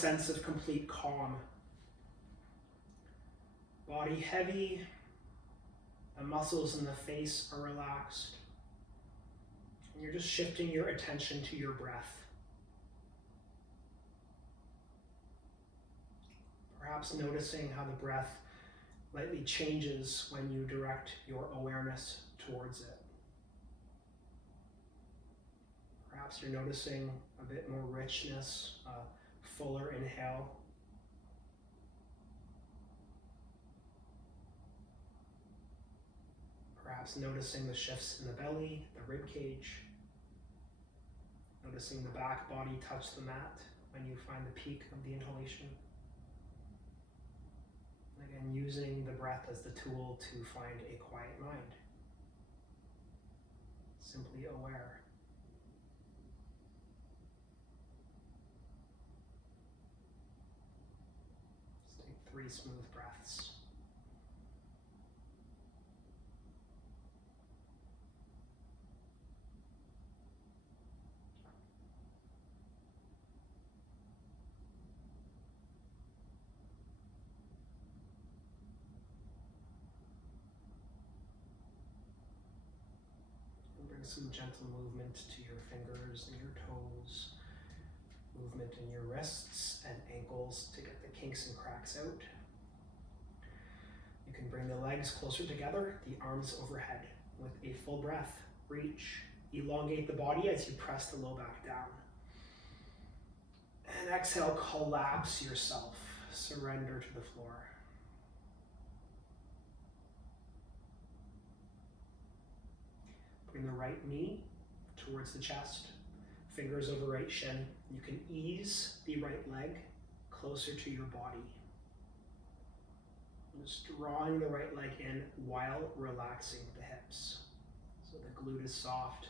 sense of complete calm. Body heavy, the muscles in the face are relaxed, and you're just shifting your attention to your breath. Perhaps noticing how the breath lightly changes when you direct your awareness towards it. Perhaps you're noticing a bit more richness, a fuller inhale. Perhaps noticing the shifts in the belly, the rib cage. Noticing the back body touch the mat when you find the peak of the inhalation. Again, using the breath as the tool to find a quiet mind. Simply aware. Let's take 3 smooth breaths. Bring some gentle movement to your fingers and your toes, movement in your wrists and ankles to get the kinks and cracks out. You can bring the legs closer together, the arms overhead. With a full breath, reach, elongate the body as you press the low back down. And exhale, collapse yourself, surrender to the floor. Bring the right knee towards the chest, fingers over right shin. You can ease the right leg closer to your body. Just drawing the right leg in while relaxing the hips. So the glute is soft,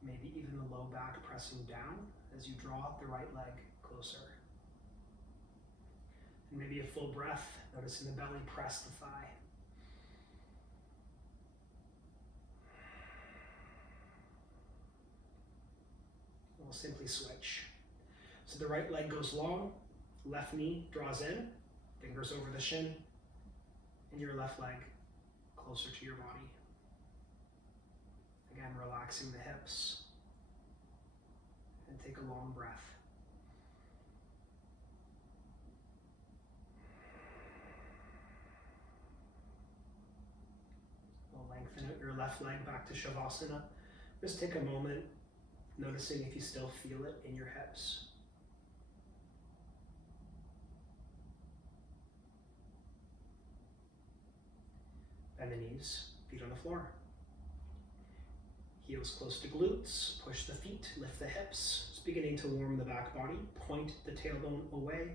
maybe even the low back pressing down as you draw the right leg closer. And maybe a full breath, noticing the belly press the thigh. We'll simply switch. So the right leg goes long, left knee draws in, fingers over the shin, and your left leg closer to your body. Again, relaxing the hips. And take a long breath. We'll lengthen out your left leg back to Shavasana. Just take a moment, noticing if you still feel it in your hips. Bend the knees, feet on the floor. Heels close to glutes, push the feet, lift the hips. It's beginning to warm the back body. Point the tailbone away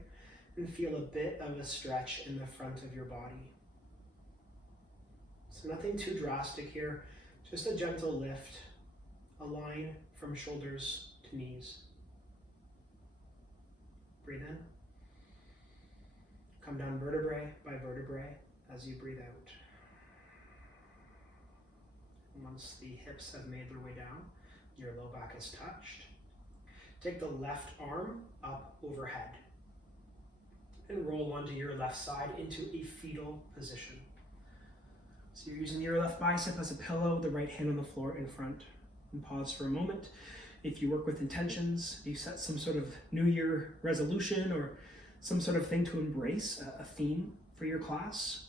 and feel a bit of a stretch in the front of your body. So nothing too drastic here, just a gentle lift. Align from shoulders to knees. Breathe in. Come down vertebrae by vertebrae as you breathe out. Once the hips have made their way down, your low back is touched. Take the left arm up overhead and roll onto your left side into a fetal position. So you're using your left bicep as a pillow, the right hand on the floor in front. And pause for a moment. If you work with intentions, if you set some sort of New Year resolution or some sort of thing to embrace, a theme for your class,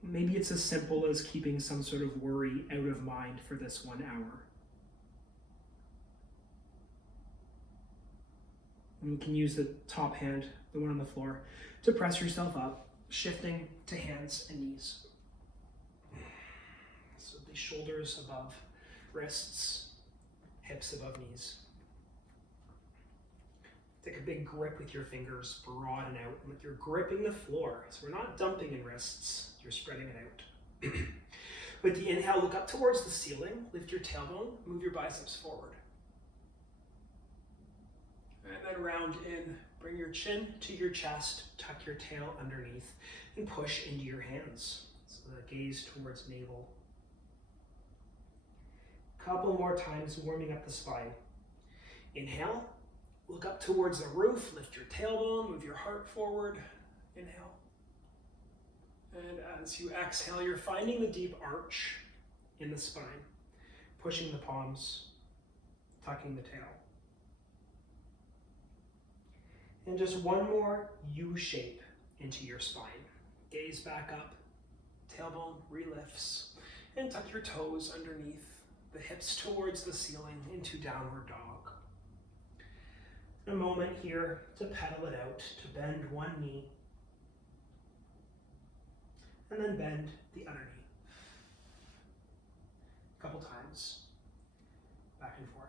maybe it's as simple as keeping some sort of worry out of mind for this 1 hour. And you can use the top hand, the one on the floor, to press yourself up, shifting to hands and knees. So the shoulders above wrists, hips above knees. Take a big grip with your fingers, broaden out, and you're gripping the floor. So we're not dumping in wrists, you're spreading it out. With the inhale, look up towards the ceiling, lift your tailbone, move your biceps forward. And then round in, bring your chin to your chest, tuck your tail underneath, and push into your hands. So the gaze towards navel. Couple more times, warming up the spine. Inhale, Look up towards the roof, lift your tailbone, move your heart forward. Inhale. And as you exhale, you're finding the deep arch in the spine, pushing the palms, tucking the tail. And just one more U shape into your spine. Gaze back up, tailbone relifts, and tuck your toes underneath, the hips towards the ceiling into downward dog. A moment here to pedal it out, to bend one knee, and then bend the other knee. A couple times, back and forth.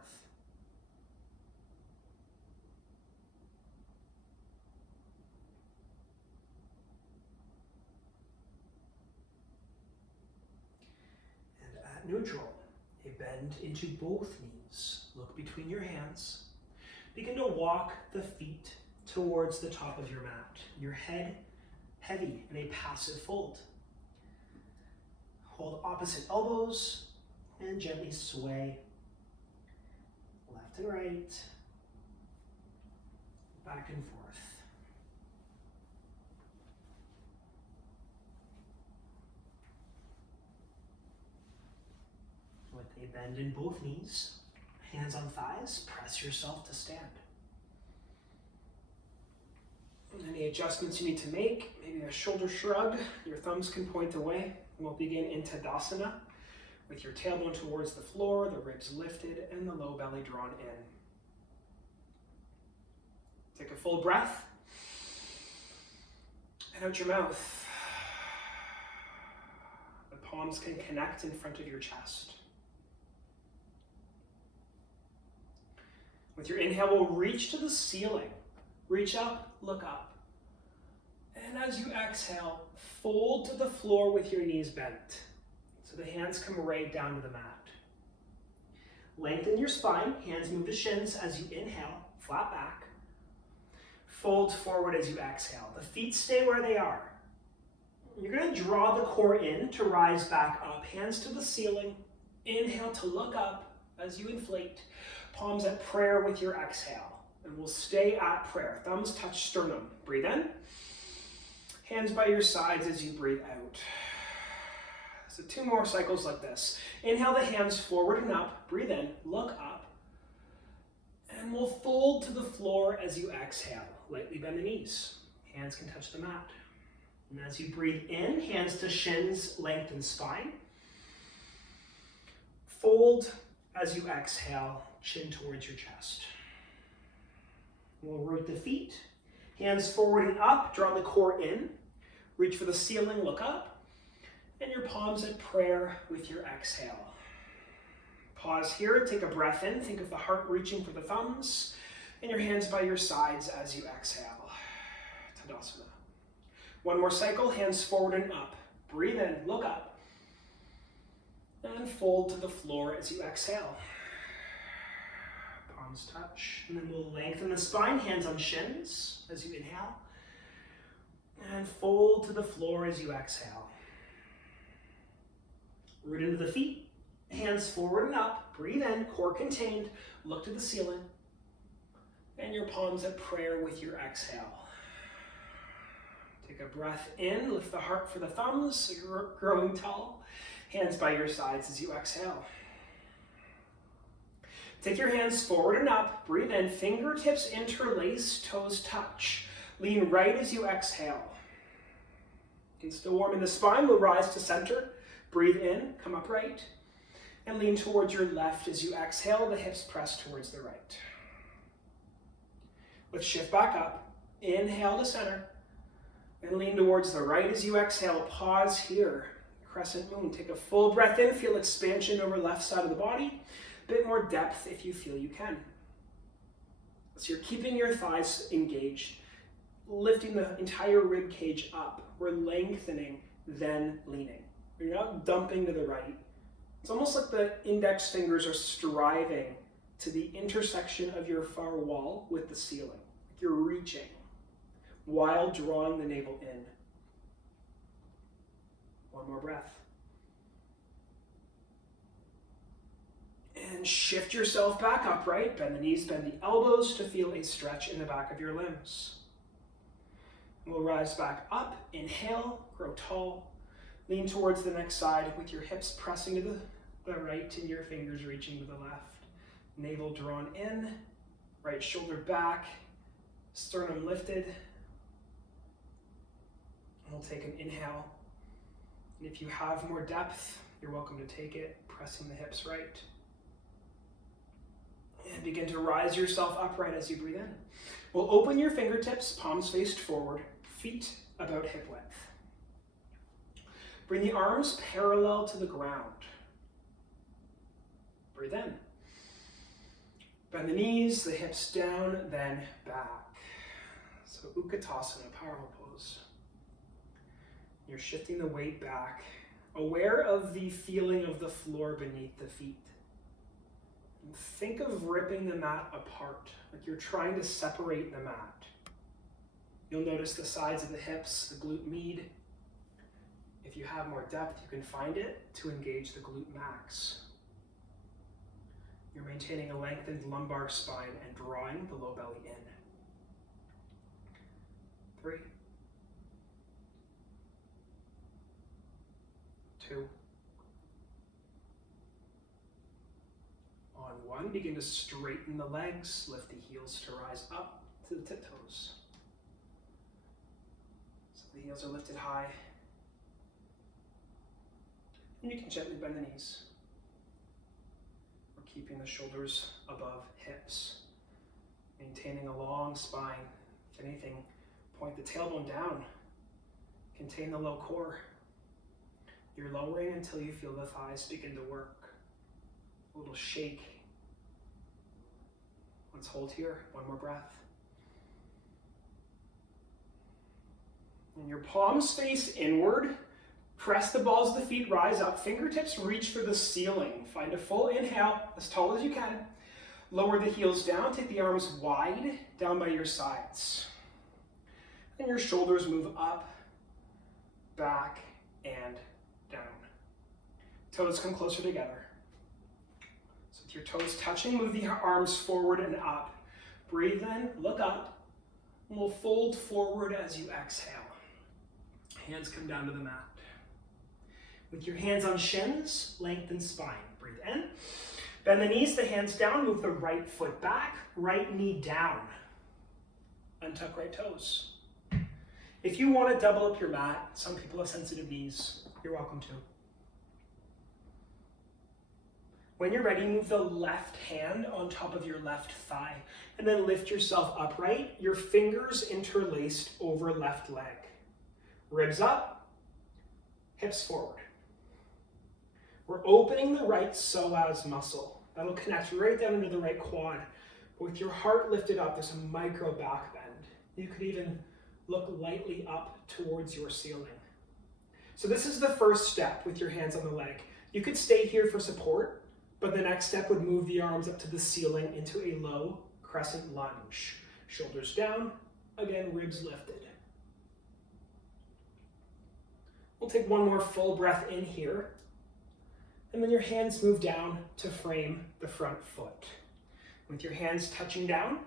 And at neutral, a bend into both knees. Look between your hands. Begin to walk the feet towards the top of your mat. Your head heavy in a passive fold. Hold opposite elbows and gently sway left and right, back and forth. With a bend in both knees, hands on thighs, press yourself to stand. Any adjustments you need to make, maybe a shoulder shrug, your thumbs can point away. We'll begin in Tadasana with your tailbone towards the floor, the ribs lifted, and the low belly drawn in. Take a full breath, and out your mouth. The palms can connect in front of your chest. With your inhale, we'll reach to the ceiling. Reach up, look up. And as you exhale, fold to the floor with your knees bent. So the hands come right down to the mat. Lengthen your spine, hands move to shins as you inhale, flat back. Fold forward as you exhale. The feet stay where they are. You're going to draw the core in to rise back up. Hands to the ceiling. Inhale to look up as you inflate. Palms at prayer with your exhale. And we'll stay at prayer. Thumbs touch sternum. Breathe in. Hands by your sides as you breathe out. So 2 more cycles like this. Inhale the hands forward and up. Breathe in. Look up. And we'll fold to the floor as you exhale. Lightly bend the knees. Hands can touch the mat. And as you breathe in, hands to shins, lengthen spine. Fold as you exhale, chin towards your chest. We'll root the feet. Hands forward and up, draw the core in. Reach for the ceiling, look up. And your palms at prayer with your exhale. Pause here, take a breath in. Think of the heart reaching for the thumbs. And your hands by your sides as you exhale. Tadasana. 1 more cycle, hands forward and up. Breathe in, look up. And fold to the floor as you exhale. Palms touch. And then we'll lengthen the spine, hands on shins as you inhale. And fold to the floor as you exhale. Root into the feet, hands forward and up. Breathe in, core contained. Look to the ceiling. And your palms at prayer with your exhale. Take a breath in, lift the heart for the thumbs, so you're growing tall. Hands by your sides as you exhale. Take your hands forward and up, breathe in, fingertips interlace, toes touch. Lean right as you exhale. And still warm in the spine, we'll rise to center. Breathe in, come upright. And lean towards your left as you exhale, the hips press towards the right. Let's shift back up. Inhale to center. And lean towards the right as you exhale. Pause here. Crescent moon. Take a full breath in. Feel expansion over left side of the body. A bit more depth if you feel you can. So you're keeping your thighs engaged, lifting the entire rib cage up. We're lengthening, then leaning. You're not dumping to the right. It's almost like the index fingers are striving to the intersection of your far wall with the ceiling. You're reaching while drawing the navel in. 1 more breath. And shift yourself back upright. Bend the knees, bend the elbows to feel a stretch in the back of your limbs. We'll rise back up. Inhale, grow tall. Lean towards the next side with your hips pressing to the right and your fingers reaching to the left. Navel drawn in, right shoulder back, sternum lifted. We'll take an inhale. And if you have more depth, you're welcome to take it, pressing the hips right. And begin to rise yourself upright as you breathe in. We'll open your fingertips, palms faced forward, feet about hip width. Bring the arms parallel to the ground. Breathe in. Bend the knees, the hips down, then back. So Utkatasana, powerful pose. You're shifting the weight back, aware of the feeling of the floor beneath the feet. And think of ripping the mat apart, like you're trying to separate the mat. You'll notice the sides of the hips, the glute med. If you have more depth, you can find it to engage the glute max. You're maintaining a lengthened lumbar spine and drawing the low belly in. 3, 2. On 1, begin to straighten the legs, lift the heels to rise up to the tiptoes. So the heels are lifted high. And you can gently bend the knees. We're keeping the shoulders above hips, maintaining a long spine. If anything, point the tailbone down. Contain the low core. You're lowering until you feel the thighs begin to work. A little shake. Let's hold here. One more breath. And your palms face inward. Press the balls of the feet, rise up. Fingertips reach for the ceiling. Find a full inhale, as tall as you can. Lower the heels down. Take the arms wide, down by your sides. And your shoulders move up, back, and down. Toes come closer together. So with your toes touching, move the arms forward and up. Breathe in, look up, and we'll fold forward as you exhale. Hands come down to the mat. With your hands on shins, lengthen spine. Breathe in. Bend the knees, the hands down, move the right foot back, right knee down. Untuck right toes. If you want to double up your mat, some people have sensitive knees, you're welcome to. When you're ready, move the left hand on top of your left thigh, and then lift yourself upright, your fingers interlaced over left leg. Ribs up, hips forward. We're opening the right psoas muscle. That'll connect right down into the right quad. But with your heart lifted up, there's a micro back bend. You could even look lightly up towards your ceiling. So this is the first step with your hands on the leg. You could stay here for support, but the next step would move the arms up to the ceiling into a low crescent lunge. Shoulders down, again, ribs lifted. We'll take one more full breath in here. And then your hands move down to frame the front foot. With your hands touching down,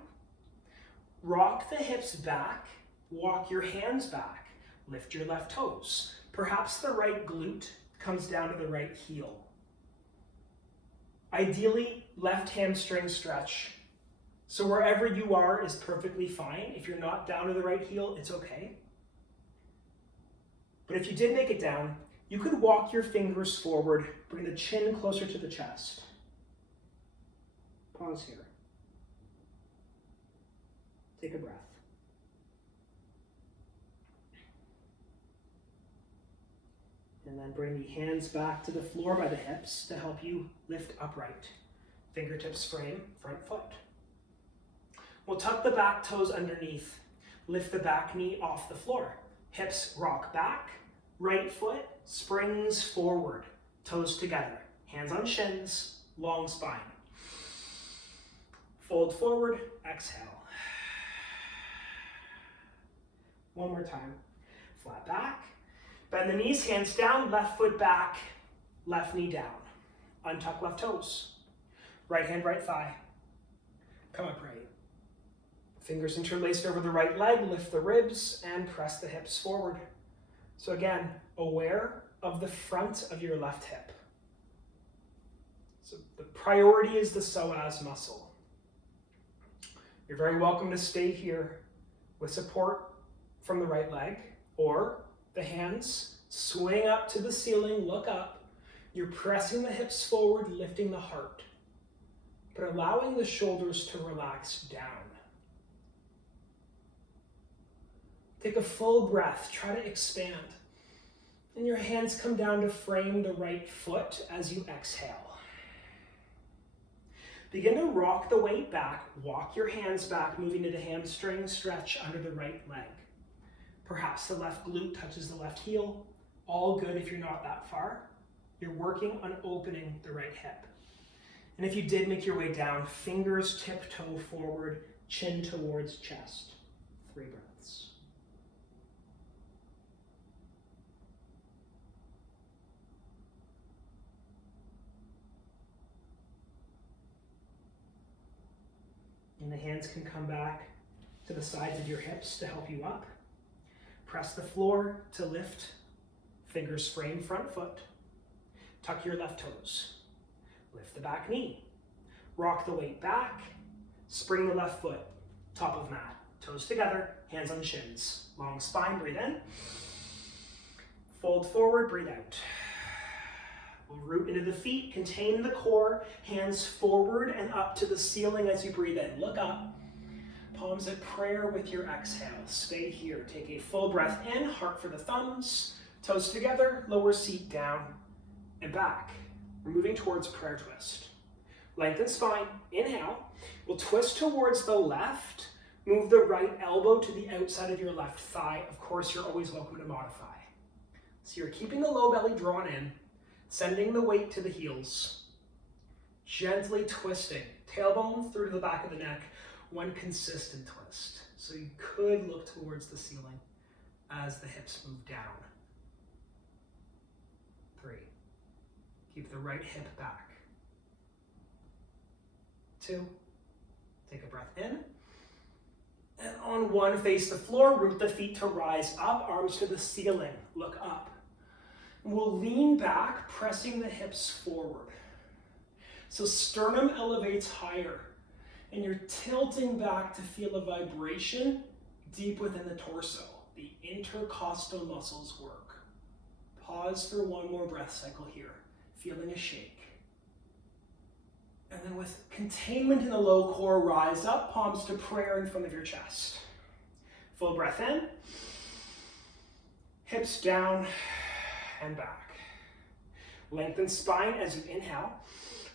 rock the hips back, walk your hands back, lift your left toes. Perhaps the right glute comes down to the right heel. Ideally, left hamstring stretch. So wherever you are is perfectly fine. If you're not down to the right heel, it's okay. But if you did make it down, you could walk your fingers forward, bring the chin closer to the chest. Pause here. Take a breath. And then bring the hands back to the floor by the hips to help you lift upright. Fingertips frame front foot. We'll tuck the back toes underneath. Lift the back knee off the floor. Hips rock back. Right foot springs forward. Toes together. Hands on shins. Long spine. Fold forward. Exhale. One more time. Flat back. Bend the knees, hands down, left foot back, left knee down. Untuck left toes. Right hand, right thigh. Come upright. Fingers interlaced over the right leg, lift the ribs and press the hips forward. So again, aware of the front of your left hip. So the priority is the psoas muscle. You're very welcome to stay here with support from the right leg, or the hands swing up to the ceiling, look up. You're pressing the hips forward, lifting the heart, but allowing the shoulders to relax down. Take a full breath, try to expand. And your hands come down to frame the right foot as you exhale. Begin to rock the weight back, walk your hands back, moving to the hamstring stretch under the right leg. Perhaps the left glute touches the left heel. All good if you're not that far. You're working on opening the right hip. And if you did make your way down, fingers tiptoe forward, chin towards chest. 3 breaths. And the hands can come back to the sides of your hips to help you up. Press the floor to lift. Fingers frame front foot. Tuck your left toes. Lift the back knee. Rock the weight back. Spring the left foot. Top of mat. Toes together. Hands on shins. Long spine. Breathe in. Fold forward. Breathe out. We'll root into the feet. Contain the core. Hands forward and up to the ceiling as you breathe in. Look up. Palms at prayer with your exhale. Stay here. Take a full breath in. Heart for the thumbs. Toes together. Lower seat down and back. We're moving towards prayer twist. Lengthen spine. Inhale. We'll twist towards the left. Move the right elbow to the outside of your left thigh. Of course, you're always welcome to modify. So you're keeping the low belly drawn in, sending the weight to the heels. Gently twisting. Tailbone through to the back of the neck. One consistent twist. So you could look towards the ceiling as the hips move down. 3. Keep the right hip back. 2. Take a breath in. And on 1, face the floor, root the feet to rise up, arms to the ceiling, look up. We'll lean back, pressing the hips forward. So sternum elevates higher, and you're tilting back to feel a vibration deep within the torso. The intercostal muscles work. Pause for 1 more breath cycle here, feeling a shake. And then with containment in the low core, rise up, palms to prayer in front of your chest. Full breath in. Hips down and back. Lengthen spine as you inhale.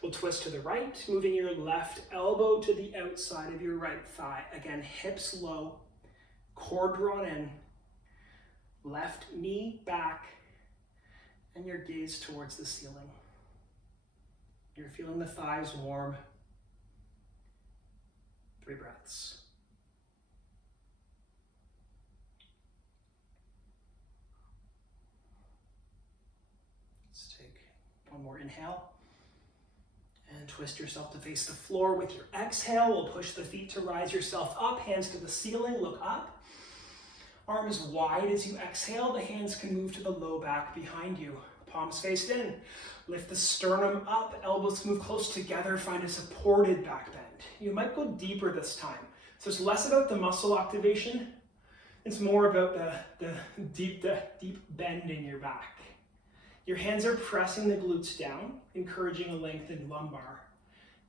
We'll twist to the right, moving your left elbow to the outside of your right thigh. Again, hips low, core drawn in. Left knee back, and your gaze towards the ceiling. You're feeling the thighs warm. 3 breaths. Let's take 1 more inhale. And twist yourself to face the floor with your exhale. We'll push the feet to rise yourself up. Hands to the ceiling, look up. Arms wide as you exhale. The hands can move to the low back behind you. Palms faced in. Lift the sternum up, elbows move close together, find a supported back bend. You might go deeper this time. So it's less about the muscle activation. It's more about the deep bend in your back. Your hands are pressing the glutes down, encouraging a lengthened lumbar.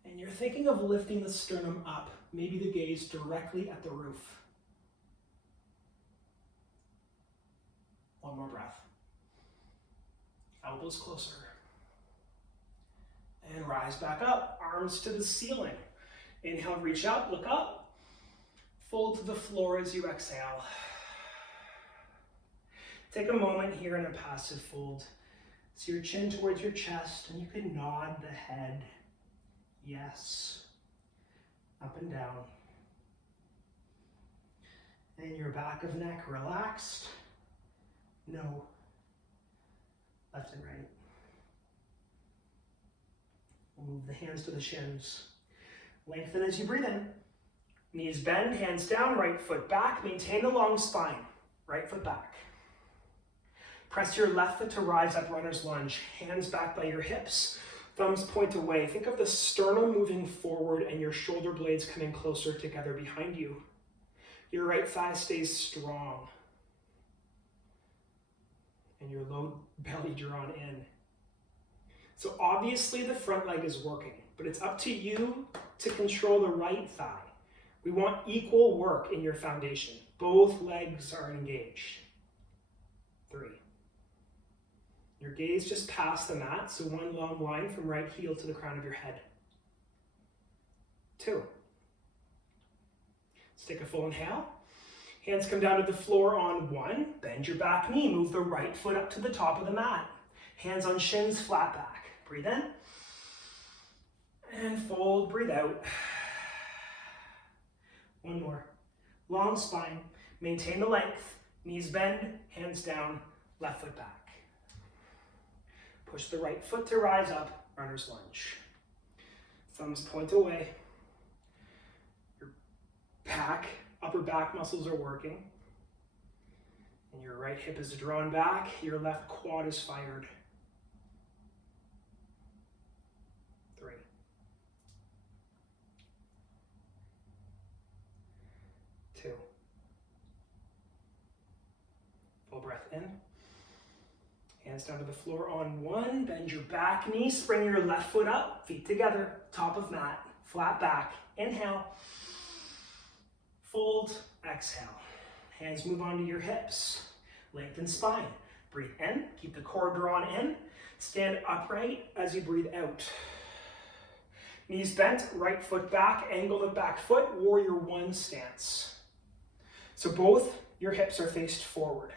And you're thinking of lifting the sternum up, maybe the gaze directly at the roof. 1 more breath. Elbows closer. And rise back up, arms to the ceiling. Inhale, reach up, look up. Fold to the floor as you exhale. Take a moment here in a passive fold. So your chin towards your chest, and you can nod the head. Yes. Up and down. And your back of neck relaxed. No. Left and right. We'll move the hands to the shins. Lengthen as you breathe in. Knees bend, hands down, right foot back. Maintain a long spine. Right foot back. Press your left foot to rise up, runner's lunge. Hands back by your hips. Thumbs point away. Think of the sternum moving forward and your shoulder blades coming closer together behind you. Your right thigh stays strong. And your low belly drawn in. So obviously the front leg is working, but it's up to you to control the right thigh. We want equal work in your foundation. Both legs are engaged. 3. Your gaze just past the mat, so one long line from right heel to the crown of your head. 2. Let's take a full inhale. Hands come down to the floor on 1. Bend your back knee. Move the right foot up to the top of the mat. Hands on shins, flat back. Breathe in. And fold, breathe out. One more. Long spine. Maintain the length. Knees bend, hands down, left foot back. Push the right foot to rise up, runner's lunge. Thumbs point away. Your back, upper back muscles are working. And your right hip is drawn back, your left quad is fired. 3. 2. Full breath in. Hands down to the floor on 1. Bend your back knee. Spring your left foot up. Feet together. Top of mat. Flat back. Inhale. Fold. Exhale. Hands move onto your hips. Lengthen spine. Breathe in. Keep the core drawn in. Stand upright as you breathe out. Knees bent. Right foot back. Angle the back foot. Warrior 1 stance. So both your hips are faced forward.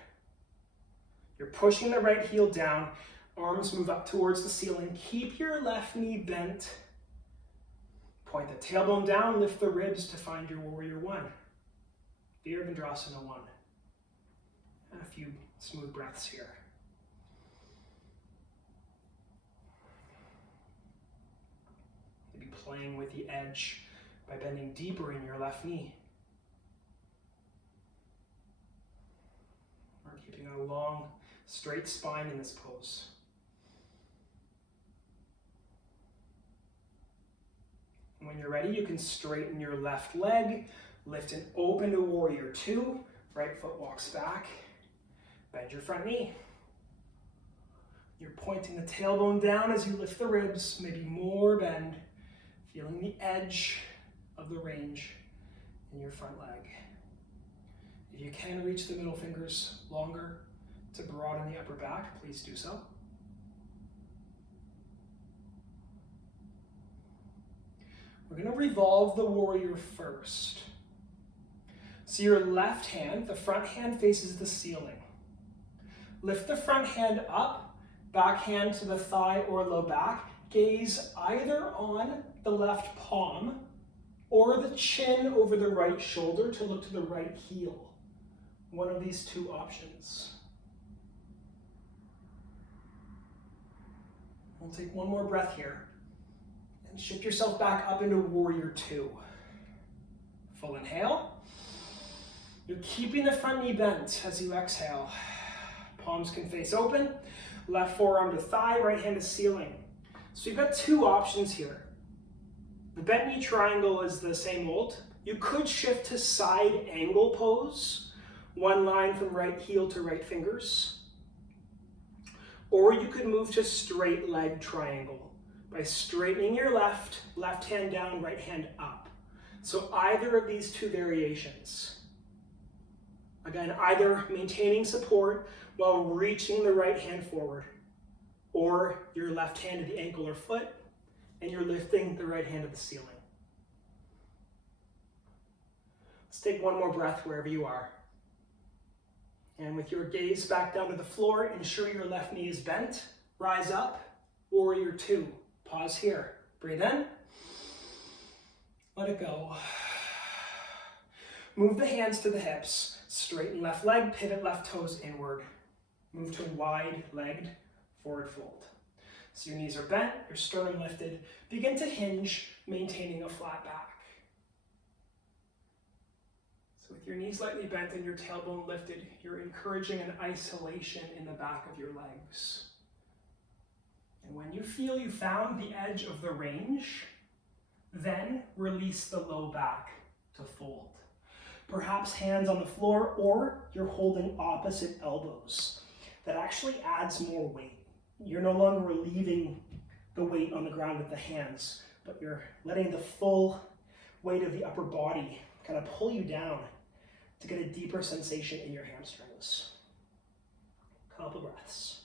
You're pushing the right heel down, arms move up towards the ceiling. Keep your left knee bent. Point the tailbone down, lift the ribs to find your warrior 1. Virabhadrasana 1. And a few smooth breaths here. Maybe playing with the edge by bending deeper in your left knee. Or keeping a long, straight spine in this pose. And when you're ready, you can straighten your left leg, lift and open to warrior 2. Right foot walks back. Bend your front knee. You're pointing the tailbone down as you lift the ribs, maybe more bend, feeling the edge of the range in your front leg. If you can reach the middle fingers longer to broaden the upper back, please do so. We're going to revolve the warrior first. So your left hand, the front hand faces the ceiling. Lift the front hand up, back hand to the thigh or low back. Gaze either on the left palm or the chin over the right shoulder to look to the right heel. One of these 2 options. We'll take one more breath here and shift yourself back up into warrior 2. Full inhale. You're keeping the front knee bent as you exhale. Palms can face open. Left forearm to thigh, right hand to ceiling. So you've got 2 options here. The bent knee triangle is the same old. You could shift to side angle pose. One line from right heel to right fingers. Or you could move to straight leg triangle by straightening your left hand down, right hand up. So either of these 2 variations. Again, either maintaining support while reaching the right hand forward, or your left hand to the ankle or foot, and you're lifting the right hand to the ceiling. Let's take one more breath wherever you are. And with your gaze back down to the floor, ensure your left knee is bent. Rise up, warrior 2. Pause here. Breathe in. Let it go. Move the hands to the hips. Straighten left leg, pivot left toes inward. Move to wide-legged forward fold. So your knees are bent, your sternum lifted. Begin to hinge, maintaining a flat back. So with your knees lightly bent and your tailbone lifted, you're encouraging an isolation in the back of your legs. And when you feel you found the edge of the range, then release the low back to fold. Perhaps hands on the floor, or you're holding opposite elbows. That actually adds more weight. You're no longer relieving the weight on the ground with the hands, but you're letting the full weight of the upper body kind of pull you down to get a deeper sensation in your hamstrings. Couple breaths.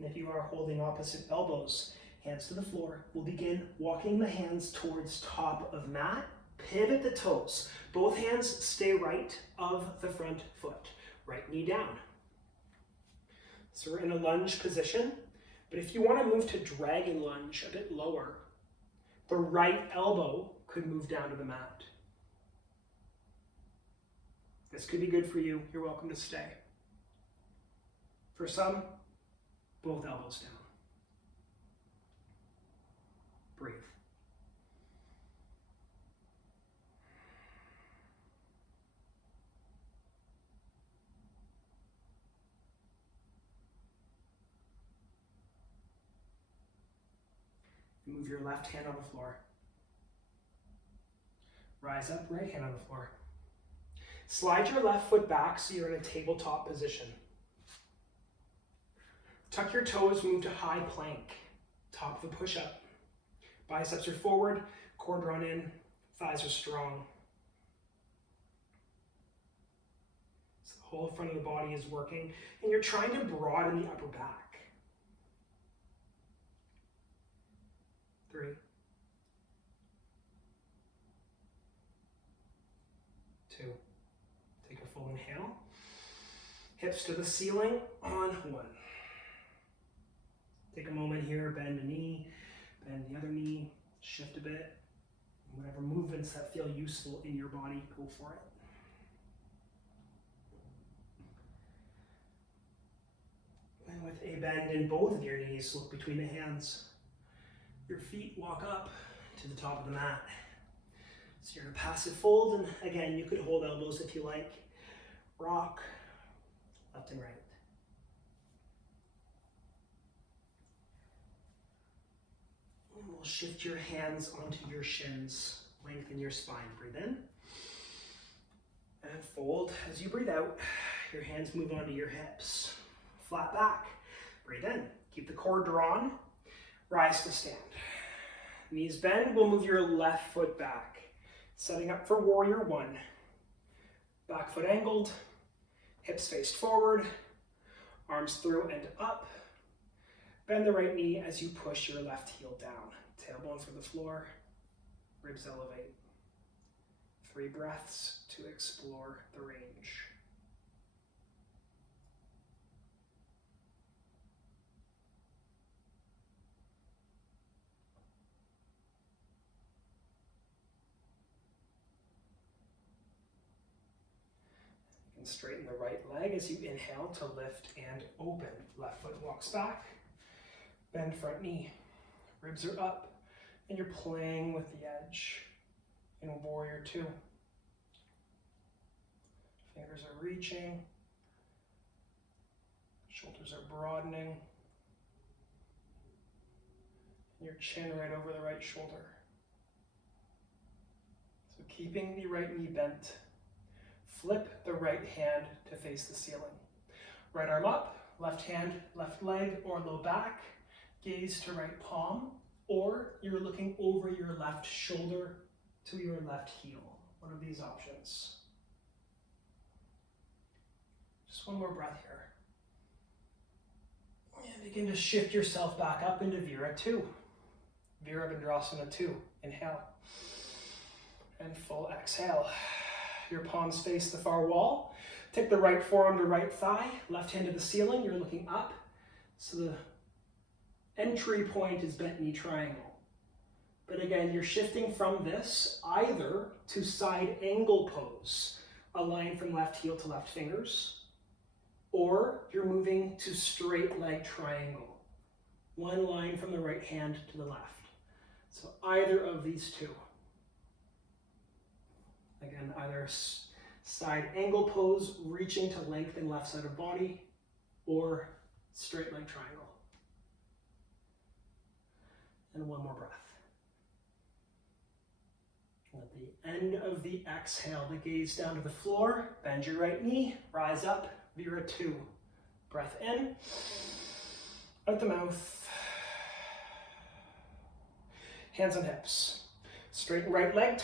And if you are holding opposite elbows, hands to the floor, we'll begin walking the hands towards top of mat. Pivot the toes. Both hands stay right of the front foot. Right knee down. So we're in a lunge position, but if you want to move to dragon lunge a bit lower, the right elbow could move down to the mat. This could be good for you. You're welcome to stay. For some, both elbows down. Breathe. Move your left hand on the floor. Rise up, right hand on the floor. Slide your left foot back so you're in a tabletop position. Tuck your toes, move to high plank. Top of the push-up. Biceps are forward, core drawn in, thighs are strong. So the whole front of the body is working, and you're trying to broaden the upper back. 3, 2, take a full inhale. Hips to the ceiling on 1. Take a moment here, bend a knee, bend the other knee, shift a bit. Whatever movements that feel useful in your body, go for it. And with a bend in both of your knees, look between the hands. Your feet walk up to the top of the mat. So you're in a passive fold, and again, you could hold elbows if you like. Rock, left and right. And we'll shift your hands onto your shins. Lengthen your spine. Breathe in. And fold. As you breathe out, your hands move onto your hips. Flat back. Breathe in. Keep the core drawn. Rise to stand. Knees bend. We'll move your left foot back. Setting up for warrior 1. Back foot angled. Hips faced forward. Arms through and up. Bend the right knee as you push your left heel down. Tailbone for the floor. Ribs elevate. 3 breaths to explore the range. And straighten the right leg as you inhale to lift and open. Left foot walks back. Bend front knee. Ribs are up. And you're playing with the edge in warrior 2. Fingers are reaching. Shoulders are broadening. And your chin right over the right shoulder. So keeping the right knee bent. Flip the right hand to face the ceiling. Right arm up, left hand, left leg or low back. Gaze to right palm, or you're looking over your left shoulder to your left heel. One of these options. Just one more breath here. And begin to shift yourself back up into Vira 2. Virabhadrasana 2. Inhale. And full exhale. Your palms face the far wall. Take the right forearm to right thigh, left hand to the ceiling. You're looking up. So the entry point is bent knee triangle. But again, you're shifting from this either to side angle pose, a line from left heel to left fingers, or you're moving to straight leg triangle, one line from the right hand to the left. So either of these two. Again, either side angle pose, reaching to lengthen left side of body, or straight leg triangle. And one more breath. At the end of the exhale, the gaze down to the floor, bend your right knee, rise up, Vira 2. Breath in, out the mouth. Hands on hips. Straighten right leg,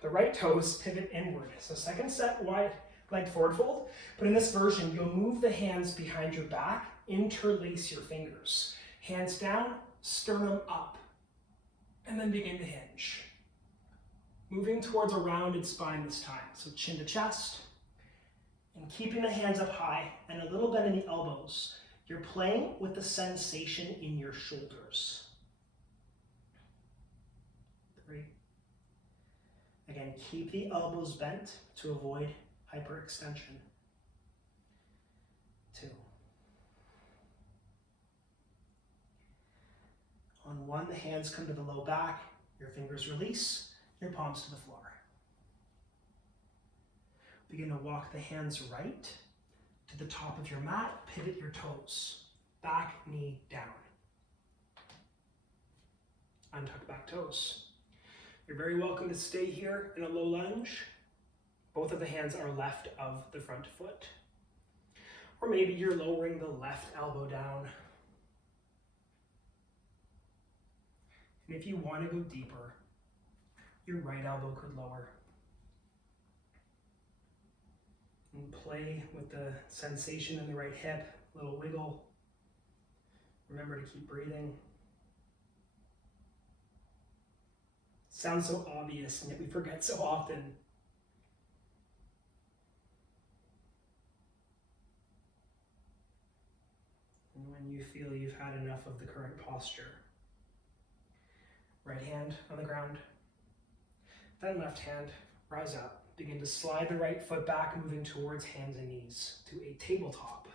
the right toes pivot inward. So second set, wide leg forward fold. But in this version, you'll move the hands behind your back, interlace your fingers. Hands down, sternum up, and then begin to hinge. Moving towards a rounded spine this time. So chin to chest, and keeping the hands up high and a little bend in the elbows. You're playing with the sensation in your shoulders. 3. Again, keep the elbows bent to avoid hyperextension. 2. On 1, the hands come to the low back, your fingers release, your palms to the floor. Begin to walk the hands right to the top of your mat, pivot your toes, back knee down. Untuck back toes. You're very welcome to stay here in a low lunge. Both of the hands are left of the front foot. Or maybe you're lowering the left elbow down. And if you want to go deeper, your right elbow could lower. And play with the sensation in the right hip, little wiggle. Remember to keep breathing. Sounds so obvious, and yet we forget so often. And when you feel you've had enough of the current posture, right hand on the ground, then left hand, rise up. Begin to slide the right foot back, moving towards hands and knees to a tabletop.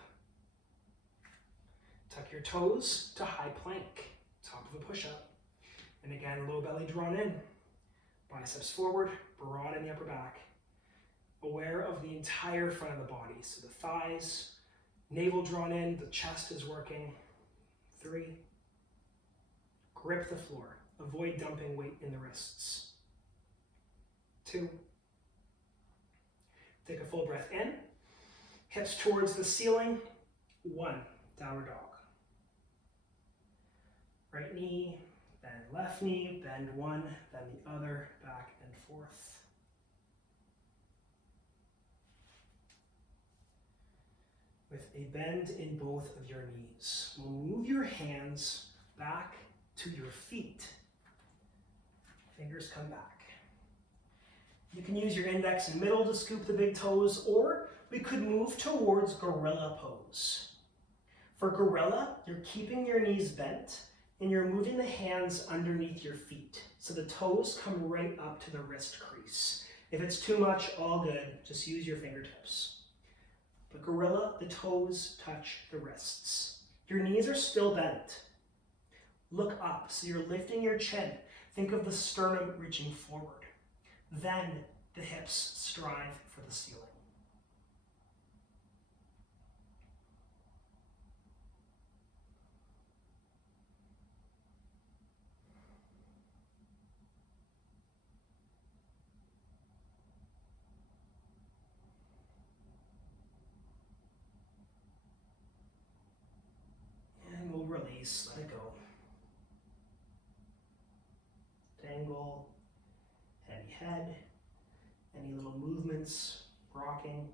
Tuck your toes to high plank, top of a push-up. And again, low belly drawn in. Biceps forward, broad in the upper back. Aware of the entire front of the body. So the thighs, navel drawn in, the chest is working. 3. Grip the floor. Avoid dumping weight in the wrists. 2. Take a full breath in. Hips towards the ceiling. 1. Downward dog. Right knee, then left knee, bend one, then the other, back and forth. With a bend in both of your knees. We'll move your hands back to your feet. Fingers come back. You can use your index and middle to scoop the big toes, or we could move towards gorilla pose. For gorilla, you're keeping your knees bent and you're moving the hands underneath your feet. So the toes come right up to the wrist crease. If it's too much, all good, just use your fingertips. But gorilla, the toes touch the wrists. Your knees are still bent. Look up, so you're lifting your chin. Think of the sternum reaching forward. Then the hips strive for the ceiling. And we'll release, let it go. Dangle, heavy head, any little movements, rocking,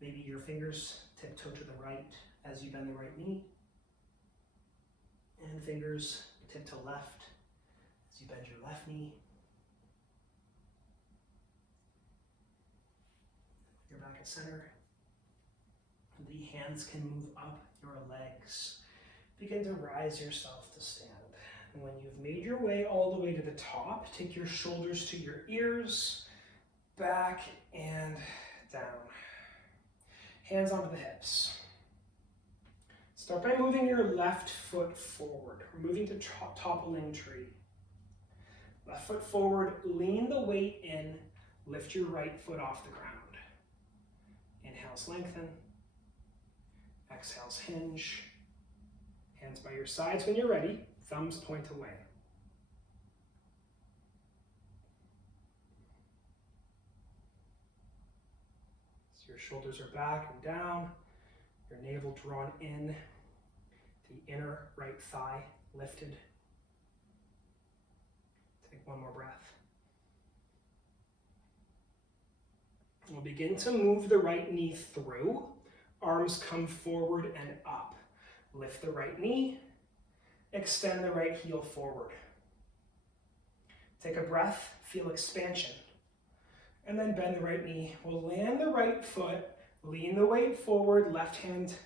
maybe your fingers tiptoe to the right as you bend the right knee, and fingers tiptoe left as you bend your left knee. You're back at center. The hands can move up your legs. Begin to rise yourself to stand. And when you've made your way all the way to the top, take your shoulders to your ears, back and down. Hands onto the hips. Start by moving your left foot forward. We're moving to toppling tree. Left foot forward, lean the weight in, lift your right foot off the ground. Inhales, lengthen. Exhales, hinge. Hands by your sides when you're ready. Thumbs point away. So your shoulders are back and down. Your navel drawn in. The inner right thigh lifted. Take one more breath. We'll begin to move the right knee through. Arms come forward and up. Lift the right knee. Extend the right heel forward. Take a breath, feel expansion. And then bend the right knee. We'll land the right foot, lean the weight forward,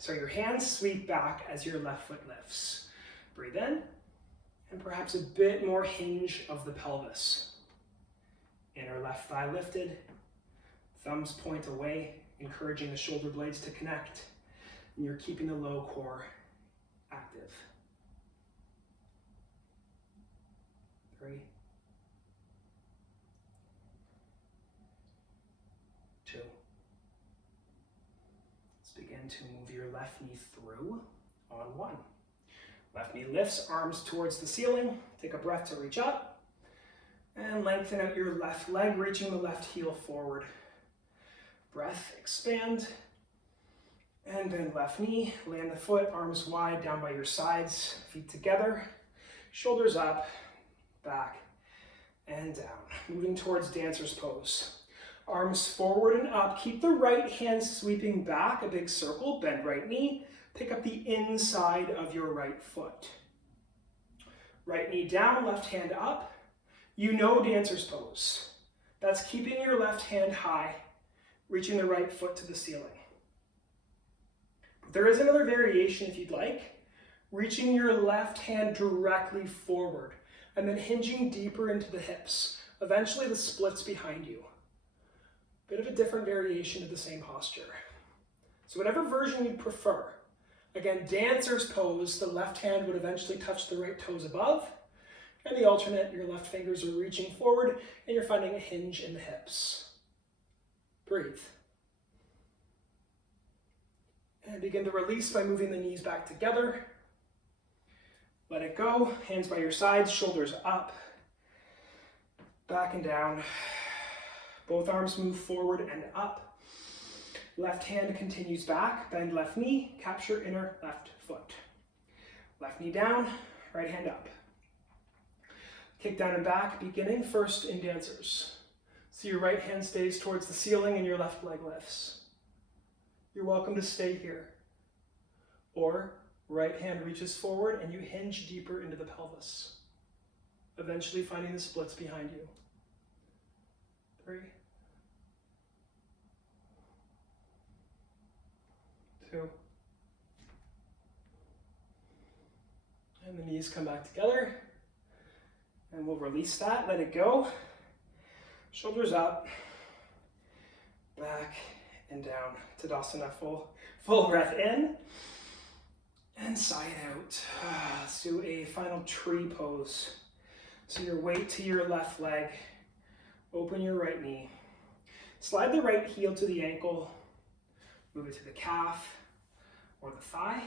your hands sweep back as your left foot lifts. Breathe in, and perhaps a bit more hinge of the pelvis. Inner left thigh lifted, thumbs point away, encouraging the shoulder blades to connect, and you're keeping the low core active. 3, 2. Let's begin to move your left knee through on 1. Left knee lifts, arms towards the ceiling. Take a breath to reach up. And lengthen out your left leg, reaching the left heel forward. Breath, expand. And bend left knee, land the foot, arms wide, down by your sides, feet together. Shoulders up, back, and down. Moving towards dancer's pose. Arms forward and up. Keep the right hand sweeping back, a big circle. Bend right knee. Pick up the inside of your right foot. Right knee down, left hand up. You know dancer's pose. That's keeping your left hand high, reaching the right foot to the ceiling. There is another variation if you'd like. Reaching your left hand directly forward and then hinging deeper into the hips. Eventually the splits behind you. Bit of a different variation to the same posture. So whatever version you prefer. Again, dancer's pose, the left hand would eventually touch the right toes above. And the alternate, your left fingers are reaching forward and you're finding a hinge in the hips. Breathe. And begin to release by moving the knees back together. Let it go. Hands by your sides, shoulders up. Back and down. Both arms move forward and up. Left hand continues back. Bend left knee. Capture inner left foot. Left knee down. Right hand up. Kick down and back, beginning first in dancers. So your right hand stays towards the ceiling and your left leg lifts. You're welcome to stay here. Or right hand reaches forward and you hinge deeper into the pelvis, eventually finding the splits behind you. 3, 2. And the knees come back together. And we'll release that, let it go. Shoulders up, back and down. Tadasana, full breath in and sigh it out. Let's do a final tree pose. So your weight to your left leg, open your right knee. Slide the right heel to the ankle, move it to the calf or the thigh.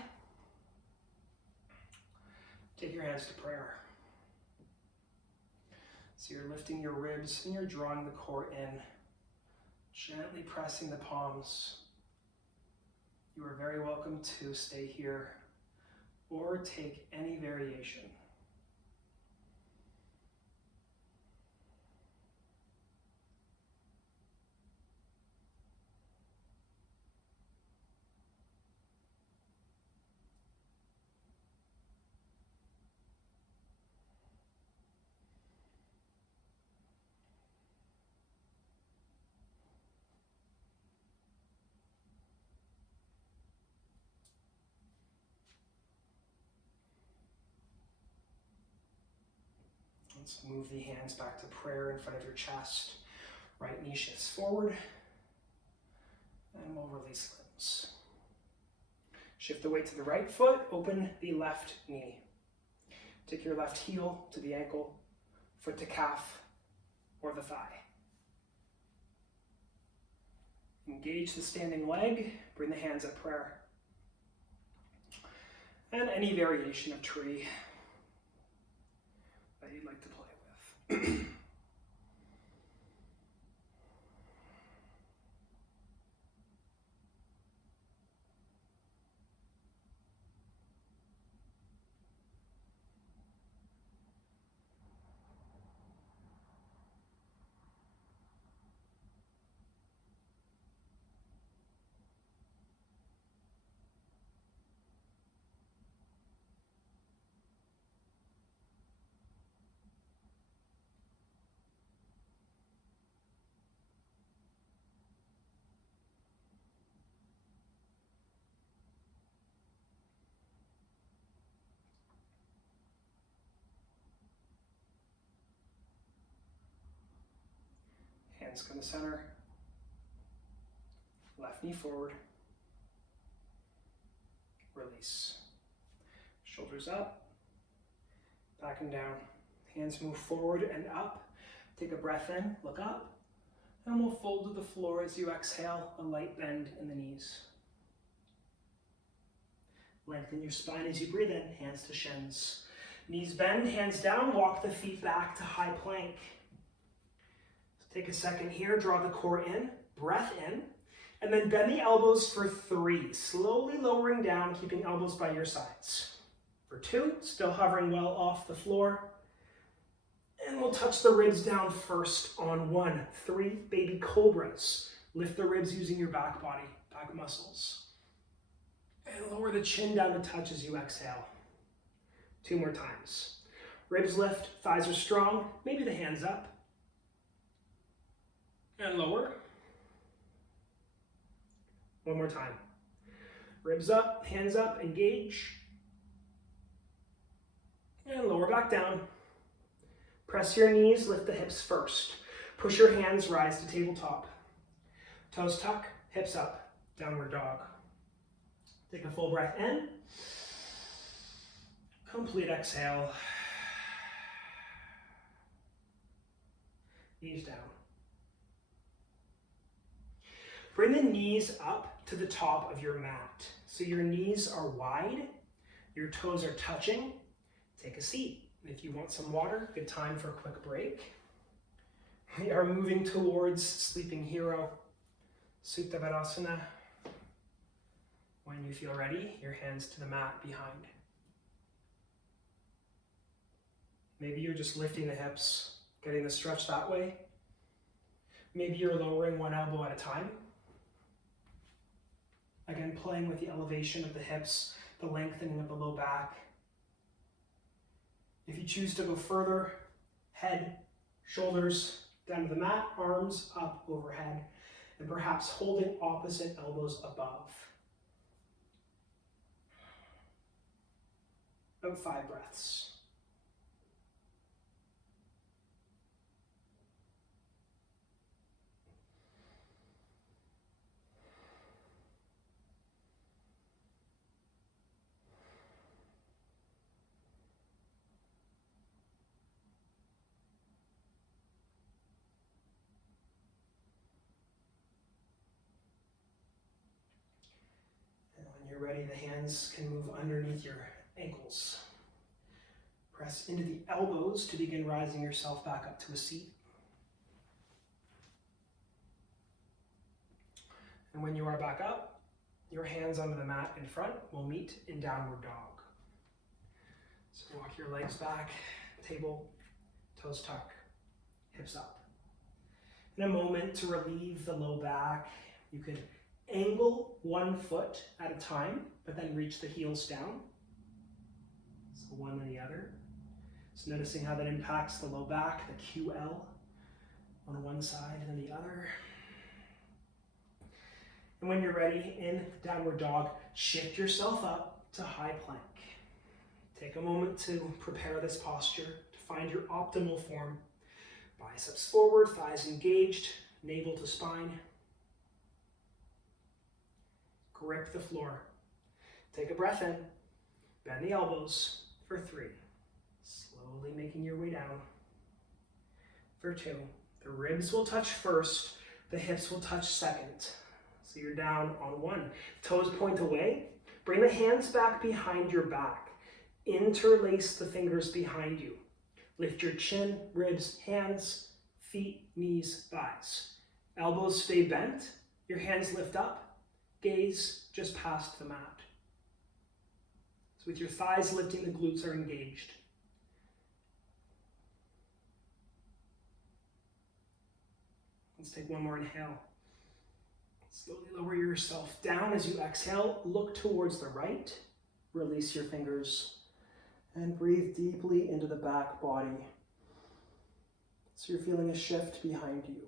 Take your hands to prayer. So you're lifting your ribs and you're drawing the core in, gently pressing the palms. You are very welcome to stay here or take any variation. Let's move the hands back to prayer in front of your chest. Right knee shifts forward. And we'll release limbs. Shift the weight to the right foot, open the left knee. Take your left heel to the ankle, foot to calf, or the thigh. Engage the standing leg, bring the hands at prayer. And any variation of tree that you'd like to play with. Hands come to center. Left knee forward. Release. Shoulders up. Back and down. Hands move forward and up. Take a breath in, look up. And we'll fold to the floor as you exhale, a light bend in the knees. Lengthen your spine as you breathe in, hands to shins. Knees bend, hands down, walk the feet back to high plank. Take a second here, draw the core in, breath in, and then bend the elbows for 3, slowly lowering down, keeping elbows by your sides. For 2, still hovering well off the floor. And we'll touch the ribs down first on 1. 3 baby cobras. Lift the ribs using your back body, back muscles. And lower the chin down to touch as you exhale. 2 more times. Ribs lift, thighs are strong, maybe the hands up. And lower. 1 more time. Ribs up, hands up, engage. And lower back down. Press your knees, lift the hips first. Push your hands, rise to tabletop. Toes tuck, hips up, downward dog. Take a full breath in. Complete exhale. Knees down. Bring the knees up to the top of your mat. So your knees are wide, your toes are touching. Take a seat. If you want some water, good time for a quick break. We are moving towards Sleeping Hero, Supta Virasana. When you feel ready, your hands to the mat behind. Maybe you're just lifting the hips, getting the stretch that way. Maybe you're lowering one elbow at a time. Again, playing with the elevation of the hips, the lengthening of the low back. If you choose to go further, head, shoulders down to the mat, arms up overhead, and perhaps holding opposite elbows above. About 5 breaths. You're ready, the hands can move underneath your ankles. Press into the elbows to begin rising yourself back up to a seat. And when you are back up, your hands under the mat in front will meet in downward dog. So walk your legs back, table, toes tuck, hips up. In a moment to relieve the low back, you could angle one foot at a time, but then reach the heels down. So one and the other. So noticing how that impacts the low back, the QL on one side and the other. And when you're ready, in downward dog, shift yourself up to high plank. Take a moment to prepare this posture, to Find your optimal form. Biceps forward, thighs engaged, navel to spine. Grip the floor. Take a breath in. Bend the elbows for 3. Slowly making your way down. For 2. The ribs will touch first. The hips will touch second. So you're down on 1. Toes point away. Bring the hands back behind your back. Interlace the fingers behind you. Lift your chin, ribs, hands, feet, knees, thighs. Elbows stay bent. Your hands lift up. Gaze just past the mat. So with your thighs lifting, the glutes are engaged. Let's take one more inhale. Slowly lower yourself down as you exhale. Look towards the right. Release your fingers. And breathe deeply into the back body. So you're feeling a shift behind you.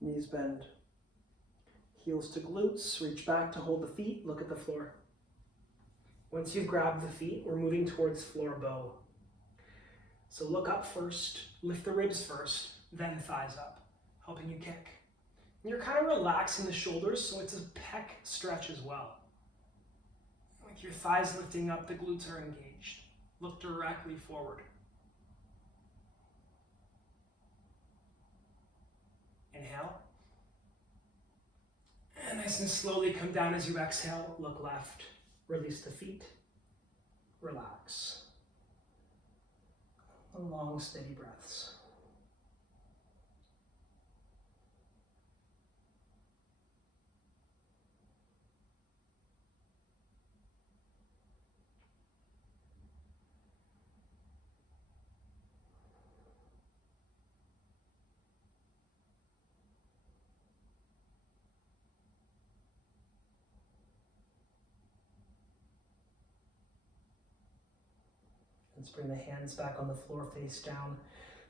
Knees bend. Heels to glutes. Reach back to hold the feet. Look at the floor. Once you've grabbed the feet, we're moving towards floor bow. So look up first. Lift the ribs first, then thighs up, helping you kick. And you're kind of relaxing the shoulders, so it's a pec stretch as well. Like your thighs lifting up, the glutes are engaged. Look directly forward. Inhale. And nice and slowly come down as you exhale. Look left. Release the feet. Relax. Long, steady breaths. Let's bring the hands back on the floor, face down,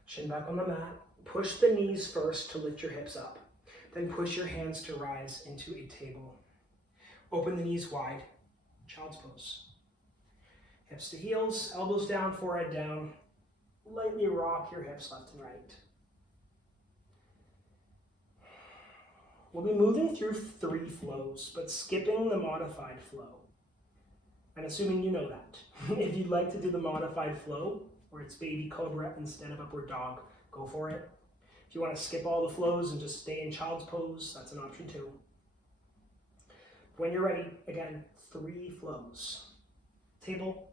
chin back on the mat. Push the knees first to lift your hips up. Then push your hands to rise into a table. Open the knees wide, child's pose. Hips to heels, elbows down, forehead down. Lightly rock your hips left and right. We'll be moving through 3 flows, but skipping the modified flow. And assuming you know that. If you'd like to do the modified flow, where it's baby cobra instead of upward dog, go for it. If you want to skip all the flows and just stay in child's pose, that's an option too. When you're ready, again, 3 flows. Table,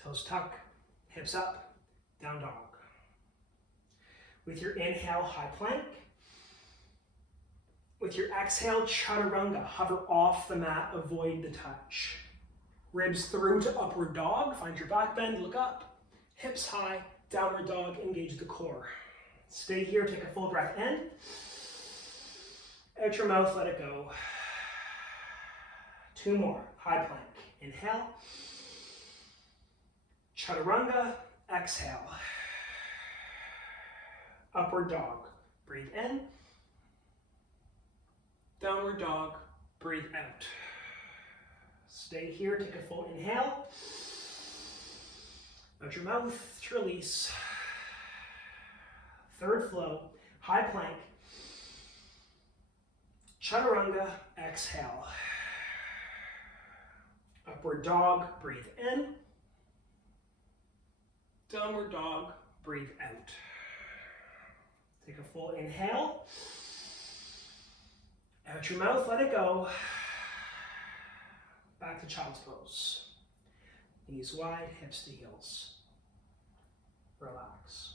toes tuck, hips up, down dog. With your inhale, high plank. With your exhale, chaturanga, hover off the mat, avoid the touch. Ribs through to upward dog, find your back bend, look up. Hips high, downward dog, engage the core. Stay here, take a full breath in. Out your mouth, let it go. 2 more, high plank. Inhale. Chaturanga, exhale. Upward dog, breathe in. Downward dog, breathe out. Stay here, take a full inhale. Out your mouth to release. 3rd flow, high plank. Chaturanga, exhale. Upward dog, breathe in. Downward dog, breathe out. Take a full inhale. Out your mouth, let it go. Back to child's pose. Knees wide, hips to heels. Relax.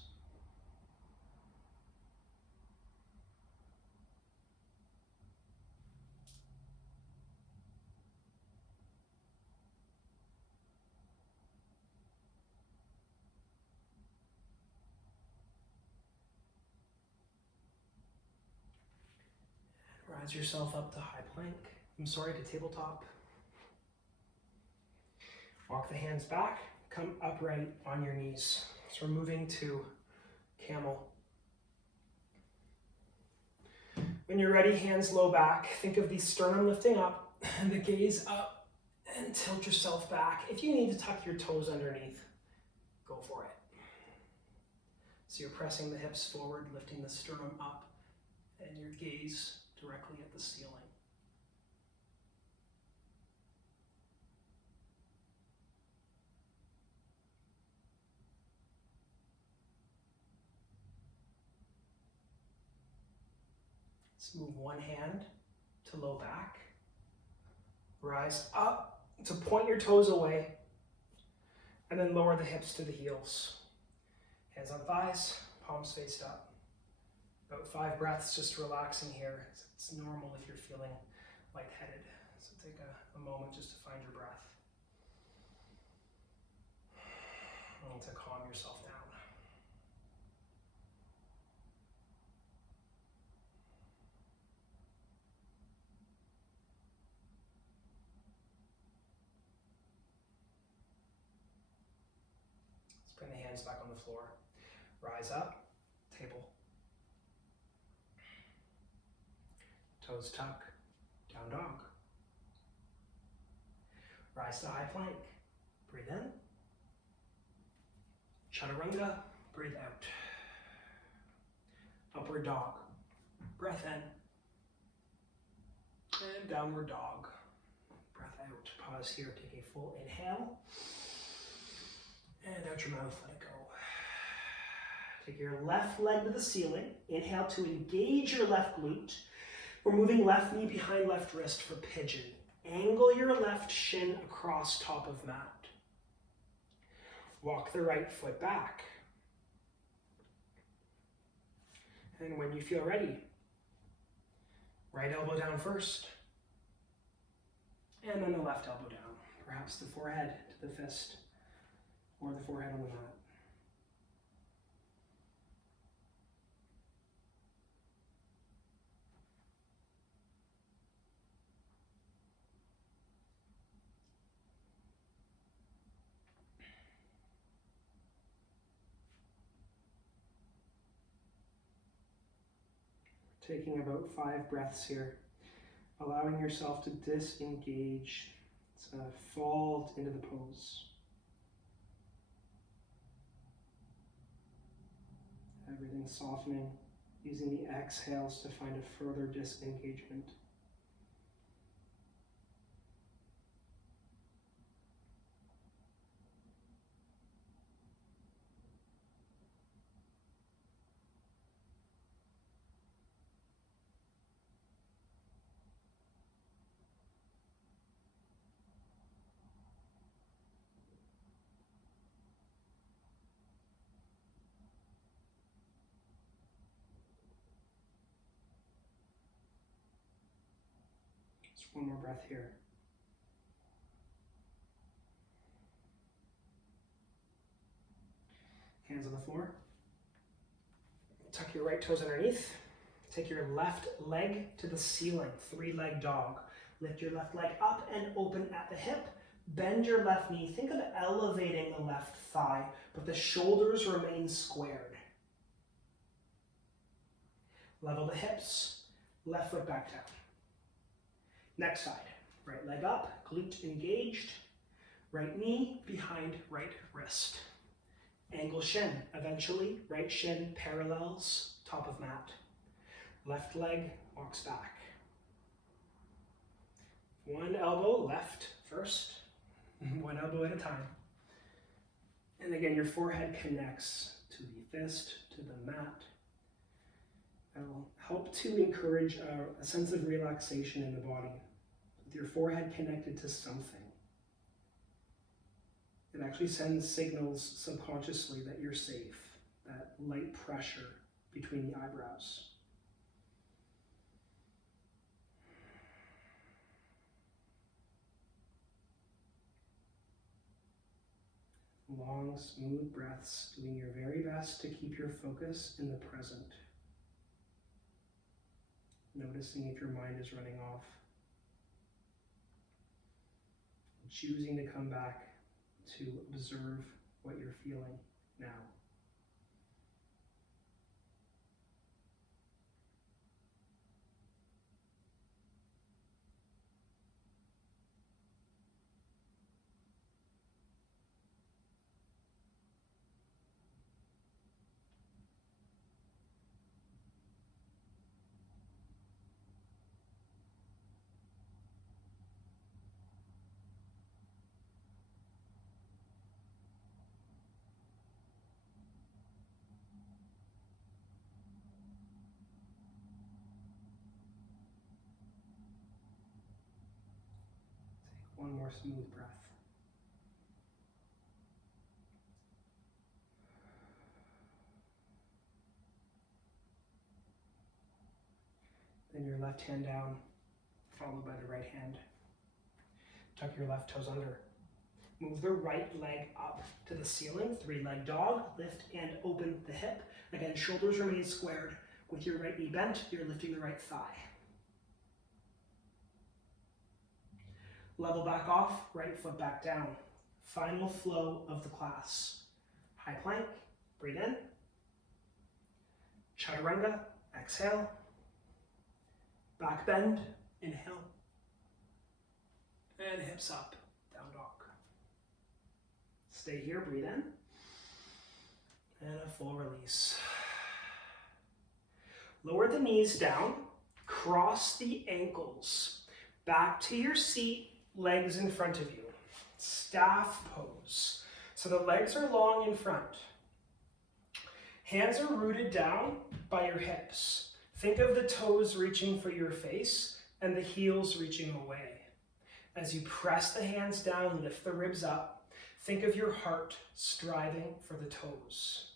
Rise yourself up to high plank. To tabletop. Walk the hands back. Come upright on your knees. So we're moving to camel. When you're ready, hands low back. Think of the sternum lifting up and the gaze up, and tilt yourself back. If you need to tuck your toes underneath, go for it. So you're pressing the hips forward, lifting the sternum up, and your gaze directly at the ceiling. Let's move one hand to low back. Rise up to point your toes away, and then lower the hips to the heels. Hands on thighs, palms faced up. About 5 breaths, just relaxing here. It's normal if you're feeling lightheaded. So take a moment just to find your breath. And to calm yourself down. Let's bring the hands back on the floor. Rise up, table. Toes tuck, down dog. Rise to high plank. Breathe in. Chaturanga, breathe out. Upward dog. Breath in. And downward dog. Breath out. Pause here. Take a full inhale. And out your mouth, let it go. Take your left leg to the ceiling. Inhale to engage your left glute. We're moving left knee behind left wrist for pigeon. Angle your left shin across top of mat. Walk the right foot back. And when you feel ready, right elbow down first. And then the left elbow down. Perhaps the forehead to the fist or the forehead on the mat. Taking about 5 breaths here, allowing yourself to disengage, fall into the pose. Everything softening, using the exhales to find a further disengagement. Just one more breath here. Hands on the floor. Tuck your right toes underneath. Take your left leg to the ceiling, 3-leg dog. Lift your left leg up and open at the hip. Bend your left knee. Think of elevating the left thigh, but the shoulders remain squared. Level the hips. Left foot back down. Next side. Right leg up, glute engaged. Right knee behind right wrist. Angle shin. Eventually, right shin parallels top of mat. Left leg walks back. One elbow left first. One elbow at a time. And again, your forehead connects to the fist, to the mat. That will help to encourage a sense of relaxation in the body. With your forehead connected to something. It actually sends signals subconsciously that you're safe, that light pressure between the eyebrows. Long, smooth breaths, doing your very best to keep your focus in the present. noticing if your mind is running off. Choosing to come back to observe what you're feeling now. One more smooth breath. Then your left hand down, followed by the right hand. Tuck your left toes under. Move the right leg up to the ceiling, 3-leg dog. Lift and open the hip. Again, shoulders remain squared. With your right knee bent, you're lifting the right thigh. Level back off, right foot back down. Final flow of the class. High plank, breathe in. Chaturanga, exhale. Back bend, inhale. And hips up, down dog. Stay here, breathe in. And a full release. Lower the knees down, cross the ankles. Back to your seat, legs in front of you. Staff pose. So the legs are long in front. Hands are rooted down by your hips. Think of the toes reaching for your face and the heels reaching away. As you press the hands down, lift the ribs up. Think of your heart striving for the toes.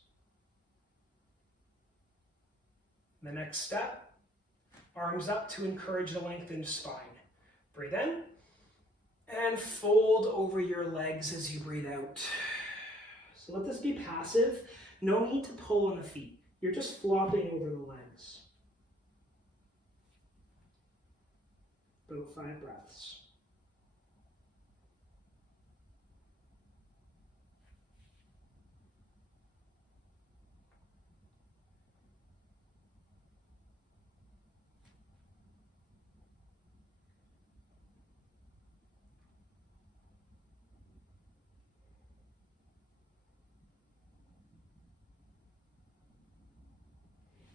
The next step, arms up to encourage a lengthened spine. Breathe in and fold over your legs as you breathe out. So let this be passive. No need to pull on the feet. You're just flopping over the legs. About 5 breaths.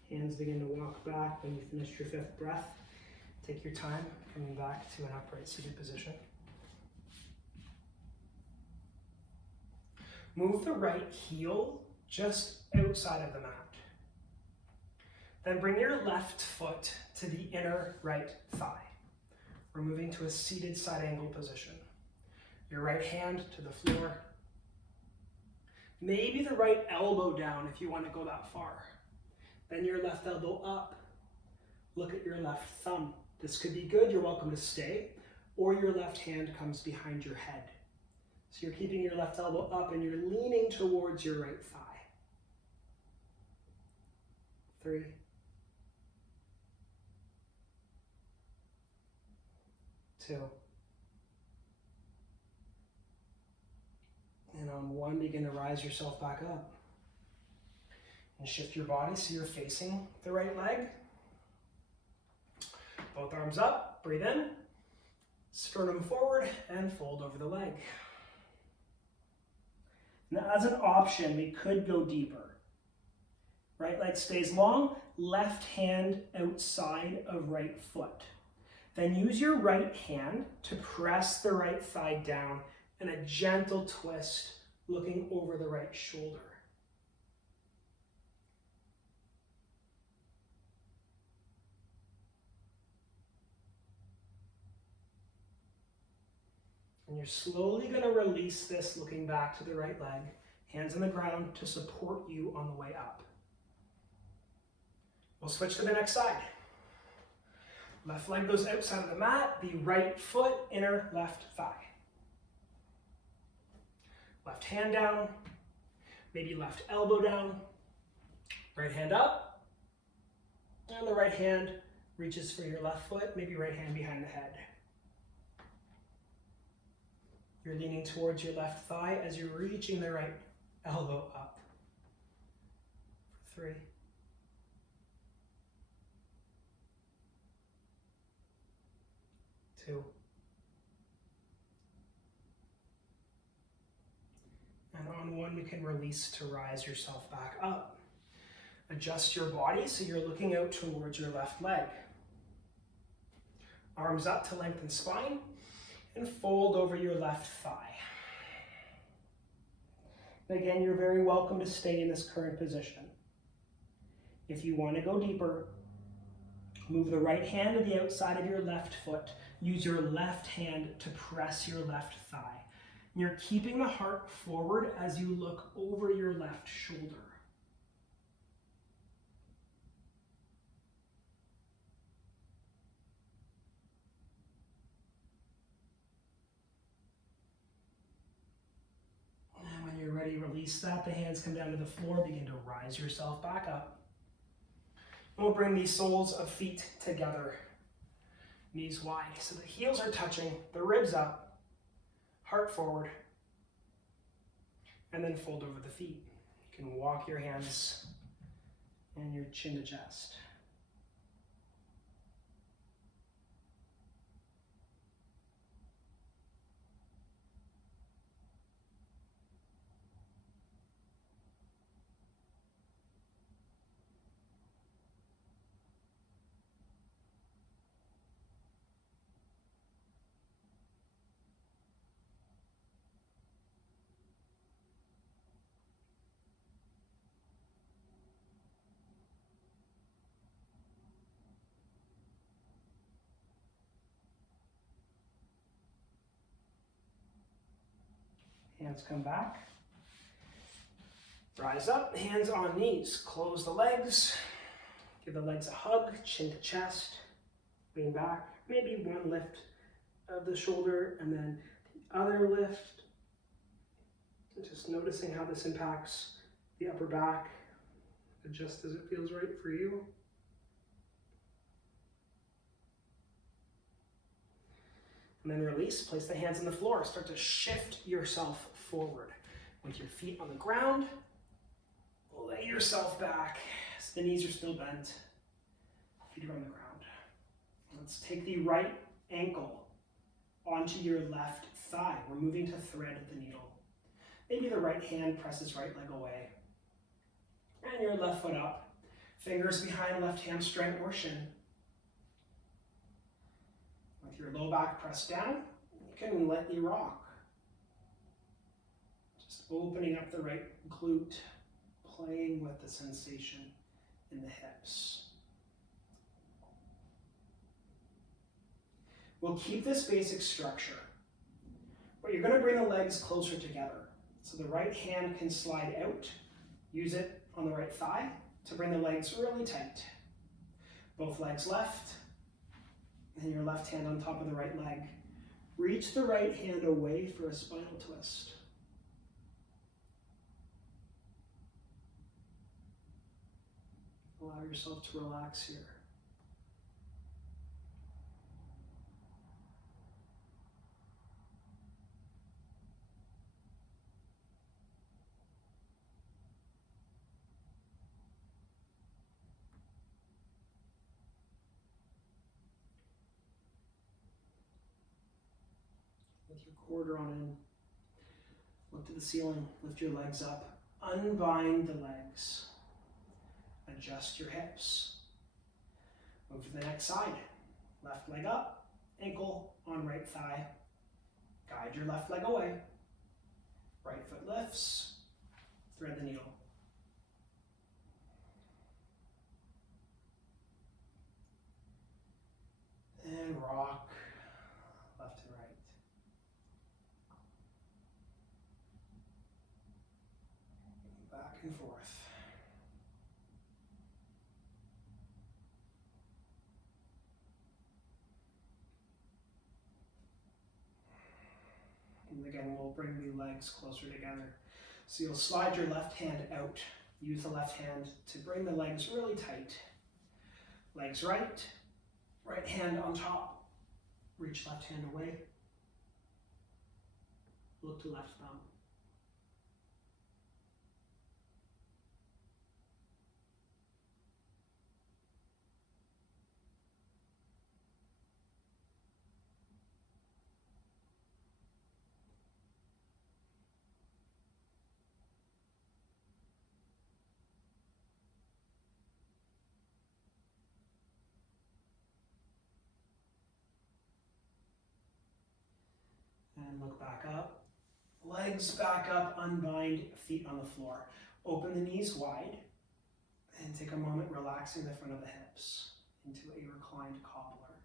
Hands begin to walk back when you finish your 5th breath. Take your time coming back to an upright seated position. Move the right heel just outside of the mat. Then bring your left foot to the inner right thigh. We're moving to a seated side angle position. Your right hand to the floor. Maybe the right elbow down if you want to go that far. Then your left elbow up. Look at your left thumb. This could be good, you're welcome to stay, or your left hand comes behind your head. So you're keeping your left elbow up and you're leaning towards your right thigh. 3. 2. And on 1, begin to rise yourself back up. And shift your body so you're facing the right leg. Both arms up, breathe in. Sternum forward and fold over the leg. Now as an option, we could go deeper. Right leg stays long, left hand outside of right foot. Then use your right hand to press the right thigh down and a gentle twist looking over the right shoulder. And you're slowly going to release this looking back to the right leg, hands on the ground to support you on the way up. We'll switch to the next side. Left leg goes outside of the mat, the right foot, inner left thigh. Left hand down, maybe left elbow down, right hand up, and the right hand Reaches for your left foot, maybe right hand behind the head. You're leaning towards your left thigh as you're reaching the right elbow up. For 3. 2. And on 1, you can release to rise yourself back up. Adjust your body so you're looking out towards your left leg. Arms up to lengthen spine and fold over your left thigh. And again, you're very welcome to stay in this current position. If you want to go deeper, move the right hand to the outside of your left foot. Use your left hand to press your left thigh. And you're keeping the heart forward as you look over your left shoulder. And when you're ready, release that. The hands come down to the floor. Begin to rise yourself back up. And we'll bring the soles of feet together. Knees wide, so the heels are touching, the ribs up, heart forward, and then fold over the feet. You can walk your hands and your chin to chest. Hands come back. Rise up, hands on knees. Close the legs. Give the legs a hug, chin to chest. Lean back. Maybe one lift of the shoulder and then the other lift. Just noticing how this impacts the upper back. Adjust as it feels right for you. And then release, place the hands on the floor. Start to shift yourself forward. With your feet on the ground, lay yourself back so the knees are still bent. Feet are on the ground. Let's take the right ankle onto your left thigh. We're moving to thread the needle. Maybe the right hand presses right leg away. And your left foot up. Fingers behind left hamstring or shin. With your low back pressed down, you can lightly rock. Just opening up the right glute, playing with the sensation in the hips. We'll keep this basic structure, but you're going to bring the legs closer together. So the right hand can slide out. Use it on the right thigh to bring the legs really tight. Both legs left. And your left hand on top of the right leg. Reach the right hand away for a spinal twist. Allow yourself to relax here. With your quarter on in, look to the ceiling, lift your legs up, unbind the legs, adjust your hips, move to the next side, left leg up, ankle on right thigh, guide your left leg away, right foot lifts, thread the needle. And rock left and right. Back and forth. And again, we'll bring the legs closer together. So you'll slide your left hand out. Use the left hand to bring the legs really tight. Legs right, Right hand on top. Reach left hand away. Look to left thumb. And look back up. Legs back up, unbind, feet on the floor. Open the knees wide and take a moment relaxing the front of the hips into a reclined cobbler.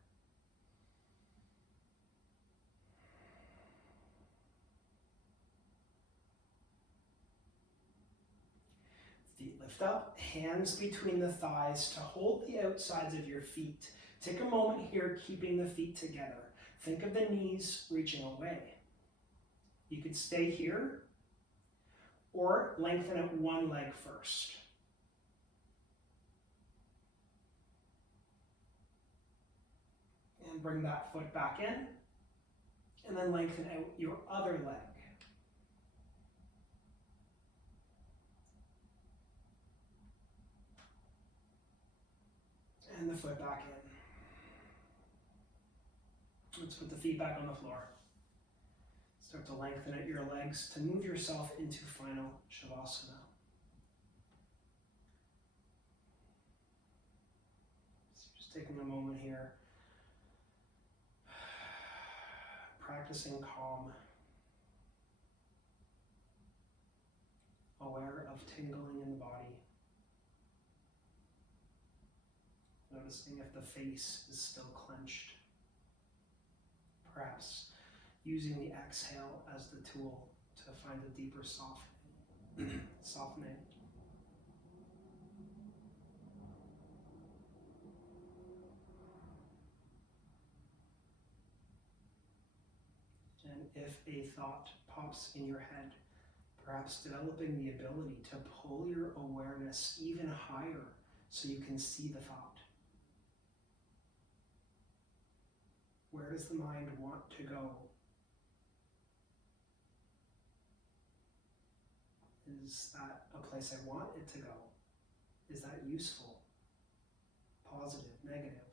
Feet lift up, hands between the thighs to hold the outsides of your feet. Take a moment here keeping the feet together. Think of the knees reaching away. You could stay here or lengthen out one leg first. And bring that foot back in and then lengthen out your other leg. And the foot back in. Let's put the feet back on the floor. Start to lengthen out your legs to move yourself into final Shavasana. So just taking a moment here, practicing calm, aware of tingling in the body, noticing if the face is still clenched. Perhaps using the exhale as the tool to find a deeper softening. And if a thought pops in your head, perhaps developing the ability to pull your awareness even higher so you can see the thought. Where does the mind want to go? Is that a place I want it to go? Is that useful? Positive? Negative?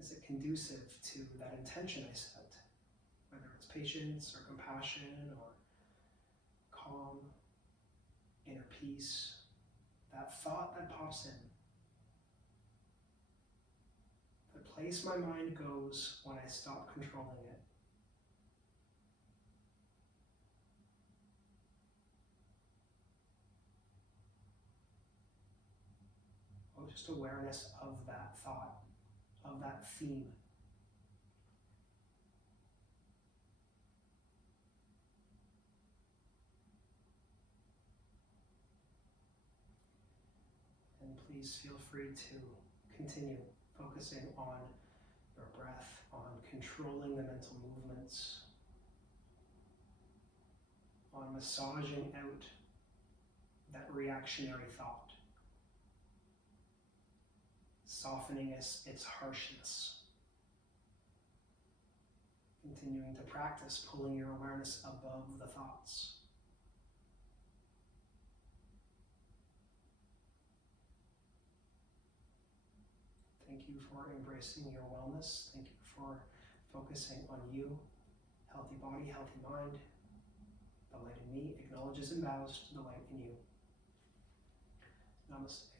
Is it conducive to that intention I set? Whether it's patience or compassion or calm, inner peace, that thought that pops in. The place my mind goes when I stop controlling it. Just awareness of that thought, of that theme. And please feel free to continue focusing on your breath, on controlling the mental movements, on massaging out that reactionary thought, softening its harshness. Continuing to practice pulling your awareness above the thoughts. Thank you for embracing your wellness. Thank you for focusing on you. Healthy body, healthy mind. The light in me acknowledges and bows to the light in you. Namaste.